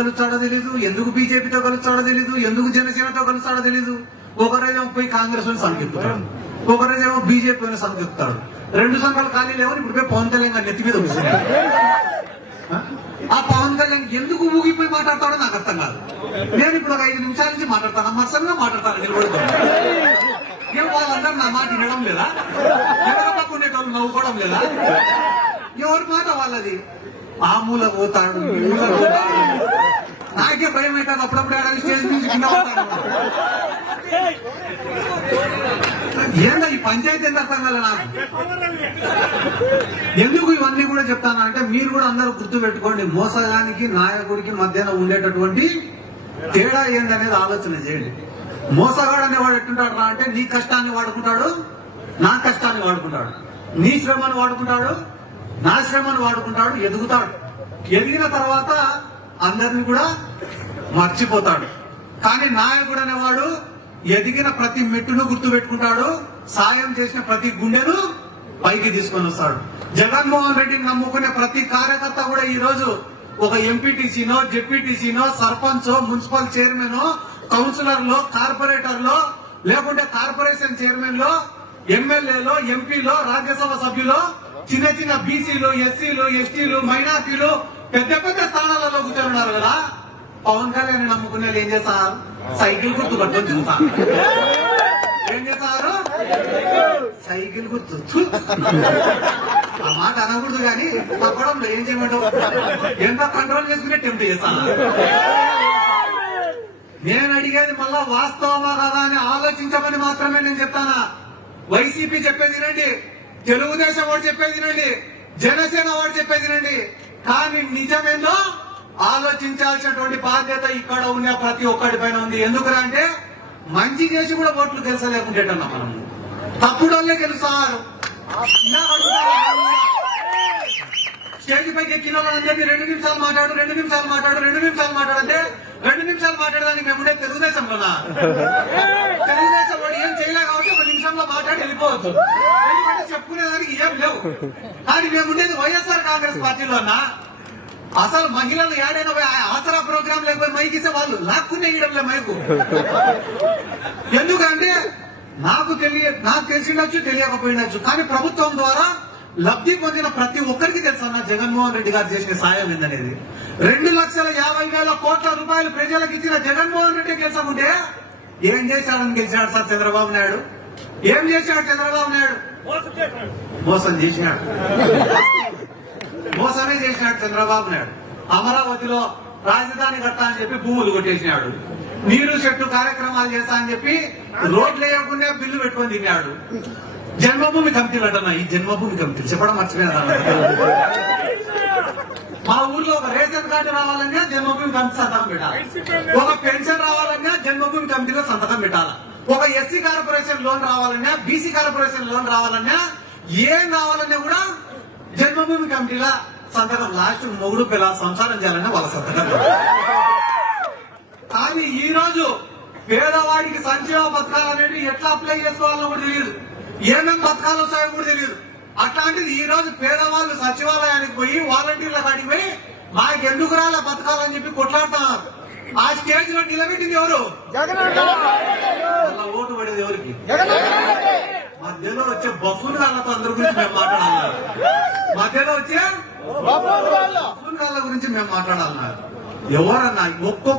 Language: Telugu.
కలుస్తాడో తెలీదు ఎందుకు బీజేపీతో కలుస్తాడో తెలీదు ఎందుకు జనసేనతో కలుస్తాడో తెలీదు. ఒకరోజేమో పోయి కాంగ్రెస్ అని సంకెత్తుతాడు ఒకరోజేమో బీజేపీ అని సంకెత్తుతాడు రెండు సంఘాలు ఖాళీ లేవని ఇప్పుడు పోయి పవన్ కళ్యాణ్ గారి నెత్తి మీద వస్తుంది ఆ పవన్ కళ్యాణ్ ఎందుకు ఊగిపోయి మాట్లాడతాడో నాకు అర్థం కాదు. నేను ఇప్పుడు ఒక ఐదు నిమిషాల నుంచి మాట్లాడతాను. మత్సంగా మాట్లాడతాను నిలబడతాను. ఏం వాళ్ళందరూ నా మాట వినడం లేదా? ఎవరి పక్క ఉండేటోళ్ళు నవ్వుకోవడం లేదా? ఎవరి మాట వాళ్ళది? ఆ మూల పోతాడు నాకే భయం అవుతాడు అప్పుడప్పుడు ఆడ స్టేజ్ నుంచి కింద ఏందా ఈ పంచాయతీ ఎంత అర్థం కదా నాకు? ఎందుకు ఇవన్నీ కూడా చెప్తాను అంటే మీరు కూడా అందరూ గుర్తు పెట్టుకోండి మోసగానికి నాయకుడికి మధ్యన ఉండేటటువంటి తేడా ఏందనేది ఆలోచన చేయండి. మోసగాడు అనేవాడు ఎట్టుంటాడు రా అంటే నీ కష్టాన్ని వాడుకుంటాడు నా కష్టాన్ని వాడుకుంటాడు. నీ శ్రమను వాడుకుంటాడు నా శ్రమను వాడుకుంటాడు ఎదుగుతాడు. ఎదిగిన తర్వాత అందరిని కూడా మర్చిపోతాడు. కానీ నాయకుడు అనేవాడు ఎదిగిన ప్రతి మెట్టును గుర్తు పెట్టుకుంటాడు సాయం చేసిన ప్రతి గుండెను పైకి తీసుకొని వస్తాడు. జగన్మోహన్ రెడ్డిని నమ్ముకునే ప్రతి కార్యకర్త కూడా ఈ రోజు ఒక ఎంపీటీసీనో జెడ్పీటీసీనో సర్పంచ్ మున్సిపల్ చైర్మన్ కౌన్సిలర్లో కార్పొరేటర్లో లేకుంటే కార్పొరేషన్ చైర్మన్లో ఎమ్మెల్యేలో ఎంపీలో రాజ్యసభ సభ్యులు చిన్న చిన్న బీసీలు ఎస్సీలు ఎస్టీలు మైనార్టీలు పెద్ద పెద్ద స్థానాలలో కూర్చొని కదా. పవన్ కళ్యాణ్ నమ్ముకునే ఏం చేస్తారు? సైకిల్ గుర్తు పట్టుకొని తిరుగుతారు. ఏం చేస్తారు? సైకిల్ గుర్తు. ఆ మాట అనకూడదు కానీ తప్పడంలో ఏం చేయమంటావు? ఎంత కంట్రోల్ చేసుకునే టెంప్ట్ చేస్తాను నేను అడిగేది మళ్ళా వాస్తవమా కదా అని ఆలోచించమని మాత్రమే నేను చెప్తానా? వైసీపీ చెప్పేది వినండి తెలుగుదేశం వాడు చెప్పేది వినండి జనసేన వాడు చెప్పేది వినండి. కానీ నిజమేందో ఆలోచించాల్సినటువంటి బాధ్యత ఇక్కడ ఉన్న ప్రతి ఒక్కడి పైన ఉంది. ఎందుకురా అంటే మంచి చేసి కూడా ఓట్లు గెలిచలేకుంటేటన్నా మనం? తప్పుడోళ్ళే తెలుసా గెలుస్తారు స్టేజ్ పైకి ఎక్కిన వాళ్ళందరినీ రెండు నిమిషాలు మాట్లాడు రెండు నిమిషాలు మాట్లాడు రెండు నిమిషాలు మాట్లాడంటే రెండు నిమిషాలు మాట్లాడడానికి మేము ఉండే తెలుగుదేశంలోనా తెలుగుదేశం వాడు ఏం చేయలే విషయంలో మాట్లాడి వెళ్ళిపోవచ్చు. ఎందుకంటే చెప్పుకునేదానికి ఏం లేవు. కానీ మేము ఉండేది వైఎస్ఆర్ కాంగ్రెస్ పార్టీలోనా అసలు మహిళలు ఏడైనా పోయి ఆ ఆసరా ప్రోగ్రామ్ లేకపోయి మైక్ ఇస్తే వాళ్ళు లాక్కునే ఇయడంలే మైకు. ఎందుకంటే నాకు తెలియ నాకు తెలిసిండొచ్చు తెలియకపోయినచ్చు కానీ ప్రభుత్వం ద్వారా లబ్ధి పొందిన ప్రతి ఒక్కరికి తెలుసు అన్న జగన్మోహన్ రెడ్డి గారు చేసిన సాయం ఏందనేది. రెండు లక్షల యాభై వేల కోట్ల రూపాయలు ప్రజలకు ఇచ్చిన జగన్మోహన్ రెడ్డి గెలిచకుంటే ఏం చేశాడని గెలిచాడు సార్ చంద్రబాబు నాయుడు? ఏం చేశాడు చంద్రబాబు నాయుడు? మోసం చేసినాడు మోసమే చేసినాడు చంద్రబాబు నాయుడు. అమరావతిలో రాజధాని కడతా అని చెప్పి భూములు కొట్టేసినాడు నీరు చెట్టు కార్యక్రమాలు చేస్తా అని చెప్పి రోడ్లు వేయకుండా బిల్లు పెట్టుకొని తిన్నాడు. జన్మభూమి కమిటీలు అంటున్నా ఈ జన్మభూమి కమిటీలు చెప్పడం మర్చిపోయినా మా ఊర్లో ఒక రేషన్ కార్డు రావాలన్నా జన్మభూమి కమిటీ సంతకం పెట్టాలి. ఒక పెన్షన్ రావాలన్నా జన్మభూమి కమిటీలో సంతకం పెట్టాలి? ఒక ఎస్సీ కార్పొరేషన్ లోన్ రావాలన్నా బీసీ కార్పొరేషన్ లోన్ రావాలన్నా ఏం కావాలన్నా కూడా జన్మభూమి కమిటీలో సంతకం లాస్ట్ మొగుడు పిల్ల సంసారం చేయాలన్నా వాళ్ళ సంతకం. కానీ ఈ రోజు పేదవాడికి సంక్షేమ పథకాలు అనేది ఎట్లా అప్లై చేసుకోవాలో కూడా తెలియదు. ఏమేమి పథకాలు వస్తాయో కూడా తెలియదు. అట్లాంటిది ఈ రోజు పేదవాళ్ళు సచివాలయానికి పోయి వాలంటీర్ల కాడికి పోయి మాకు ఎందుకు రాలే పథకాలు అని చెప్పి కొట్లాడుతున్నారు. ఆ స్టేజ్లో నిలబెట్టింది ఎవరు? వాళ్ళ ఓటు పడేది ఎవరికి? మధ్యలో వచ్చే బఫూన్ వాళ్ళతో అందరి గురించి మేము మాట్లాడాలి మధ్యలో వచ్చే బఫూన్ వాళ్ళ గురించి మేము మాట్లాడాలన్నారు. ఎవరన్నా ఒక్కొక్క